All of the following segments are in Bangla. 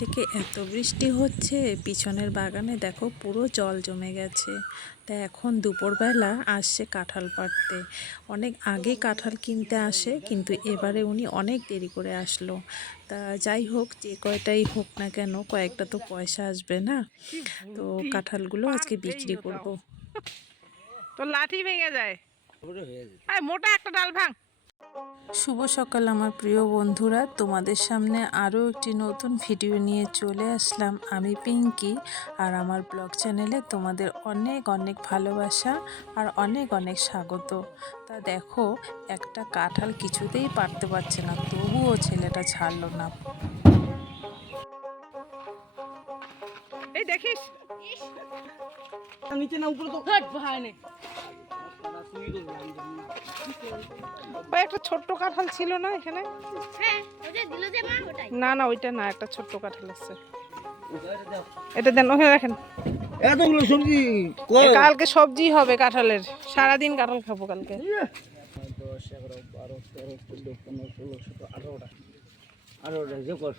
থেকে এত বৃষ্টি হচ্ছে, পিছনের বাগানে দেখো পুরো জল জমে গেছে। তা এখন দুপুরবেলা আসছে কাঁঠাল পাড়তে। অনেক আগে কাঁঠাল কিনতে আসে, কিন্তু এবারে উনি অনেক দেরি করে আসলো। তা যাই হোক, যে কয়টাই হোক না কেন, কয়েকটা তো পয়সা আসবে না। তো কাঁঠালগুলো আজকে বিক্রি করব। তো লাঠি ভেঙে যায়, মোটা একটা ডাল ভাঙ। শুভ সকাল আমার প্রিয় বন্ধুরা, তোমাদের সামনে আরও একটি নতুন ভিডিও নিয়ে চলে আসলাম। আমি পিঙ্কি, আর আমার ব্লগ চ্যানেলে তোমাদের অনেক অনেক ভালোবাসা আর অনেক অনেক স্বাগত। তা দেখো, একটা কাঁঠাল কিছুতেই পারতে পারছে না, তবুও ছেলেটা ছাড়লো না। এই দেখিস নিচে না উপরে তো হয় না। একটা ছোট্ট কাঁঠাল ছিল না এখানে? না না, ওইটা না, একটা ছোট্ট কাঁঠাল আছে। এটা দেন, ওখানে রাখেন। এতগুলো সবজি কালকে সবজি হবে কাঁঠালের, সারাদিন কাঁঠাল খাবো কালকে। 10, 11, 12, 13, 14, 15, 16, 17, 18টা 18টা যে কর।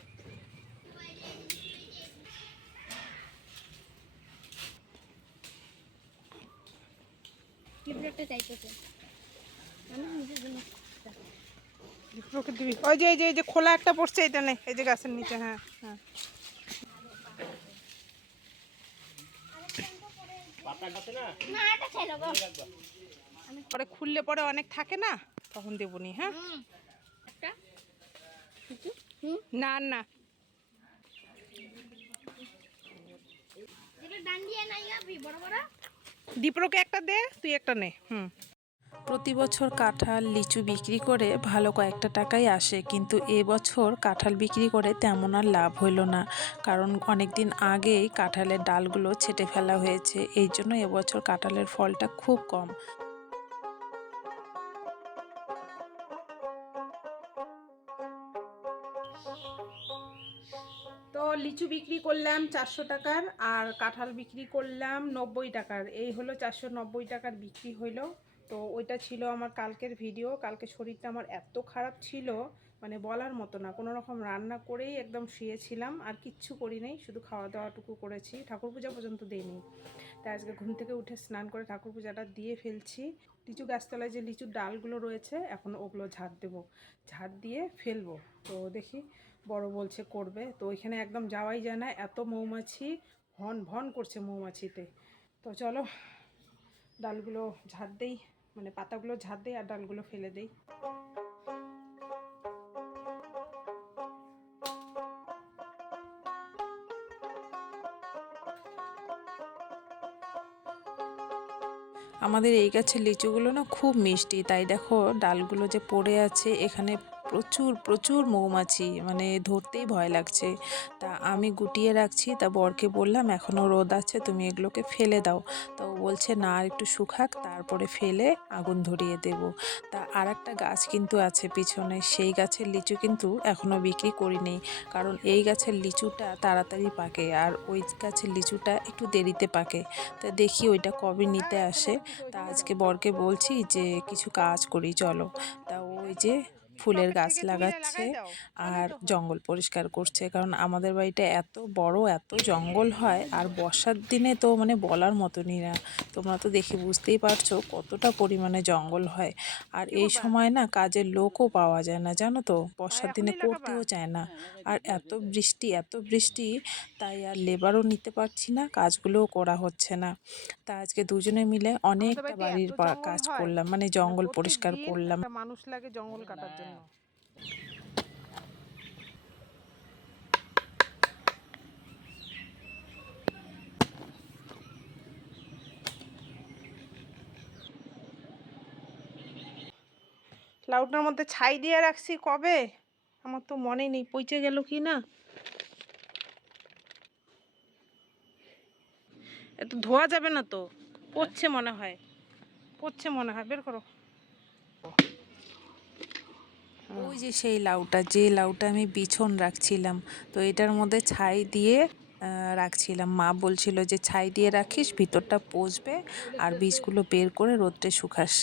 ওই যে এই যে খোলা একটা পড়ছে, এটা নেই, এই যে গাছের নিচে। হ্যাঁ হ্যাঁ, পরে খুললে পরে অনেক থাকে না, তখন দেবনি। হ্যাঁ না না, দীপ্রকে একটা দে, তুই একটা নে। প্রতি বছর কাঁঠাল লিচু বিক্রি করে ভালো কয়েকটা টাকাই আসে, কিন্তু এবছর কাঁঠাল বিক্রি করে তেমন আর লাভ হইল না। কারণ অনেক দিন আগেই কাঁঠালের ডালগুলো ছেঁটে ফেলা হয়েছে, এই জন্য এবছর কাঁঠালের ফলটা খুব কম। তো লিচু বিক্রি করলাম 400 টাকার, আর কাঁঠাল বিক্রি করলাম 90 টাকার। এই হলো 490 টাকার বিক্রি হইলো। তো ওইটা ছিল আমার কালকের ভিডিও। কালকে শরীরটা আমার এত খারাপ ছিল, মানে বলার মতো না। কোনো রকম রান্না করেই একদম শুয়েছিলাম, আর কিচ্ছু করি নাই, শুধু খাওয়া দাওয়াটুকু করেছি, ঠাকুর পূজা পর্যন্ত দিইনি। তাই আজকে ঘুম থেকে উঠে স্নান করে ঠাকুর পূজাটা দিয়ে ফেলছি। লিচু গাছতলায় যে লিচুর ডালগুলো রয়েছে, এখন ওগুলো ঝাড় দেবো, ঝাড় দিয়ে ফেলবো। তো দেখি, বড় বলছে করবে, তো ওইখানে একদম যাওয়াই যায় না, এত মৌমাছি ভন ভন করছে মৌমাছিতে। তো চলো ডালগুলো ঝাড় দেই, মানে পাতাগুলো ঝাড় দেই আর ডালগুলো ফেলে দেই। আমাদের এই গাছের লিচুগুলো না খুব মিষ্টি, তাই দেখো ডালগুলো যে পড়ে আছে, এখানে প্রচুর প্রচুর মৌমাছি, মানে ধরতেই ভয় লাগছে। তা আমি গুটিয়ে রাখছি, তা বরকে বললাম এখনও রোদ আছে, তুমি এগুলোকে ফেলে দাও। তা ও বলছে না, আর একটু শুকাক, তারপরে ফেলে আগুন ধরিয়ে দেব। তা আর একটা গাছ কিন্তু আছে পিছনে, সেই গাছের লিচু কিন্তু এখনও বিক্রি করিনি, কারণ এই গাছের লিচুটা তাড়াতাড়ি পাকে আর ওই গাছের লিচুটা একটু দেরিতে পাকে। তা দেখি ওইটা কবে নিতে আসে। তা আজকে বরকে বলছি যে কিছু কাজ করি চলো। তা ওই যে ফুলের গাছ লাগাচ্ছে আর জঙ্গল পরিষ্কার করছে, কারণ আমাদের বাড়িটা এত বড়, এত জঙ্গল হয়, আর বর্ষার দিনে তো মানে বলার মতনই না। তোমরা তো দেখে বুঝতেই পারছো কতটা পরিমাণে জঙ্গল হয়। আর এই সময় না কাজের লোকও পাওয়া যায় না, জানো তো, বর্ষার দিনে করতেও চায় না। আর এত বৃষ্টি এত বৃষ্টি, তাই আর লেবারও নিতে পারছি না, কাজগুলোও করা হচ্ছে না। তা আজকে দুজনে মিলে অনেকটা বাড়ির কাজ করলাম, মানে জঙ্গল পরিষ্কার করলাম। মানুষ লাগে জঙ্গল কাটার জন্য। লাউটার মধ্যে ছাই দিয়ে রাখছি কবে, আমার তো মনে নেই, পচে গেল কি না। এত ধোয়া যাবে না তো, পচছে মনে হয়, পচছে মনে হয়, বের করো। ওই যে সেই লাউটা, যে লাউটা আমি বিছন রাখছিলাম, তো এটার মধ্যে ছাই দিয়ে রাখছিলাম। মা বলছিল যে ছাই দিয়ে রাখিস, ভিতরটা পচবে আর বীজগুলো বের করে রোদ্রে শুকাস।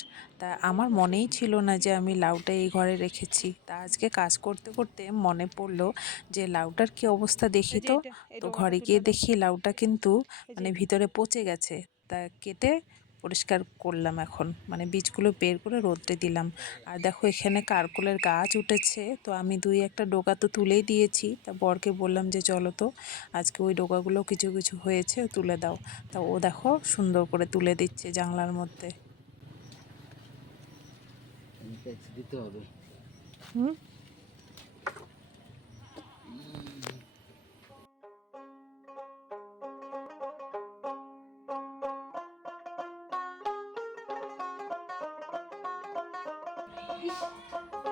তা আমার মনেই ছিল না যে আমি লাউটা এই ঘরে রেখেছি। তা আজকে কাজ করতে করতে মনে পড়লো যে লাউটার কি অবস্থা দেখি এই যে তো। এটা এই তো ডগাটা ঘরে তুলে গিয়ে দাও, দেখি লাউটা কিন্তু এই যে মানে এটা। ভিতরে পচে গেছে। তা কেটে পরিষ্কার করলাম এখন, মানে বীজগুলো বের করে রোদ্রে দিলাম। আর দেখো এখানে কারকোলের গাছ উঠেছে, তো আমি 2-1টা ডগা তো তুলেই দিয়েছি। তা বরকে বললাম যে চলো তো আজকে ওই ডগাগুলো কিছু কিছু হয়েছে তুলে দাও। তা ও দেখো সুন্দর করে তুলে দিচ্ছে জানলার মধ্যে। ট্যাক্স দিতে হবে। হুম।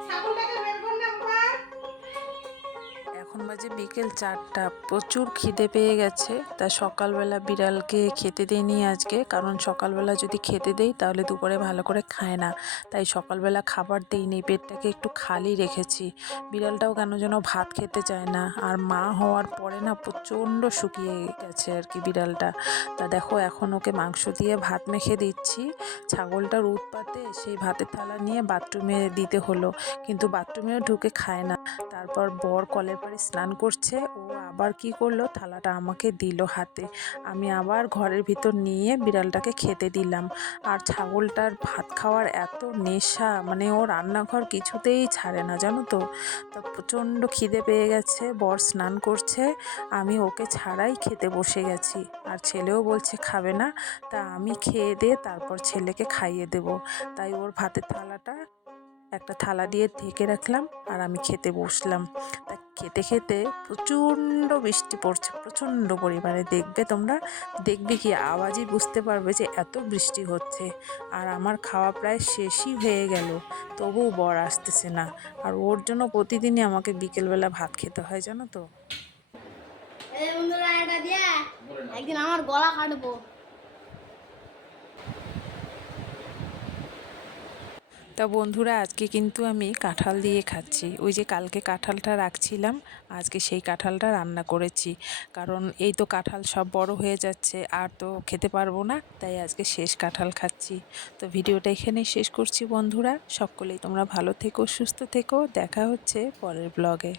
ছাগলটাকে বের কর না বাবা। এখন বাজে বিকেল 4টা, প্রচুর খিদে পেয়ে গেছে। তা সকালবেলা বিড়ালকে খেতে দিইনি আজকে, কারণ সকালবেলা যদি খেতে দেই তাহলে দুপুরে ভালো করে খায় না। তাই সকালবেলা খাবার দিইনি, পেটটাকে একটু খালি রেখেছি। বিড়ালটাও কেন যেন ভাত খেতে চায় না, আর মা হওয়ার পরে না প্রচণ্ড শুকিয়ে গেছে আর কি বিড়ালটা। তা দেখো এখন ওকে মাংস দিয়ে ভাত মেখে দিচ্ছি। ছাগলটার উৎপাতে সেই ভাতের থালা নিয়ে বাথরুমে দিতে হলো, কিন্তু বাথরুমেও ঢুকে খায় না। তারপর বর কলের পাড়ে স্নান করছে, ও আবার কি করলো, থালাটা আমাকে দিল হাতে। আমি আবার ঘরের ভিতর নিয়ে বিড়ালটাকে খেতে দিলাম। আর ছাগলটার ভাত খাওয়ার এত নেশা, মানে ও রান্নাঘর কিছুতেই ছাড়ে না জানো তো। তা প্রচণ্ড খিদে পেয়ে গেছে, বর স্নান করছে, আমি ওকে ছাড়াই খেতে বসে গেছি। আর ছেলেও বলছে খাবে না। তা আমি খেয়ে দিয়ে তারপর ছেলেকে খাইয়ে দেব। তাই ওর ভাতের থালাটা একটা থালা দিয়ে ঢেকে রাখলাম আর আমি খেতে বসলাম। তা খেতে খেতে প্রচণ্ড বৃষ্টি পড়ছে, প্রচণ্ড পরিমাণে। দেখবে তোমরা, দেখবে কি আওয়াজই বুঝতে পারবে যে এত বৃষ্টি হচ্ছে। আর আমার খাওয়া প্রায় শেষই হয়ে গেল, তবুও বর আসতেছে না। আর ওর জন্য প্রতিদিনই আমাকে বিকেলবেলা ভাত খেতে হয় জানো তো। এই বন্ধুরা এটা দিয়ে একদিন আমার গলা কাটবো। তা বন্ধুরা আজকে কিন্তু আমি কাঁঠাল দিয়ে খাচ্ছি। ওই যে কালকে কাঁঠালটা রাখছিলাম, আজকে সেই কাঁঠালটা রান্না করেছি। কারণ এই তো কাঁঠাল সব বড় হয়ে যাচ্ছে, আর তো খেতে পারবো না, তাই আজকে শেষ কাঁঠাল খাচ্ছি। তো ভিডিওটা এখানেই শেষ করছি বন্ধুরা। সকলেই তোমরা ভালো থেকো, সুস্থ থেকো, দেখা হচ্ছে পরের ব্লগে।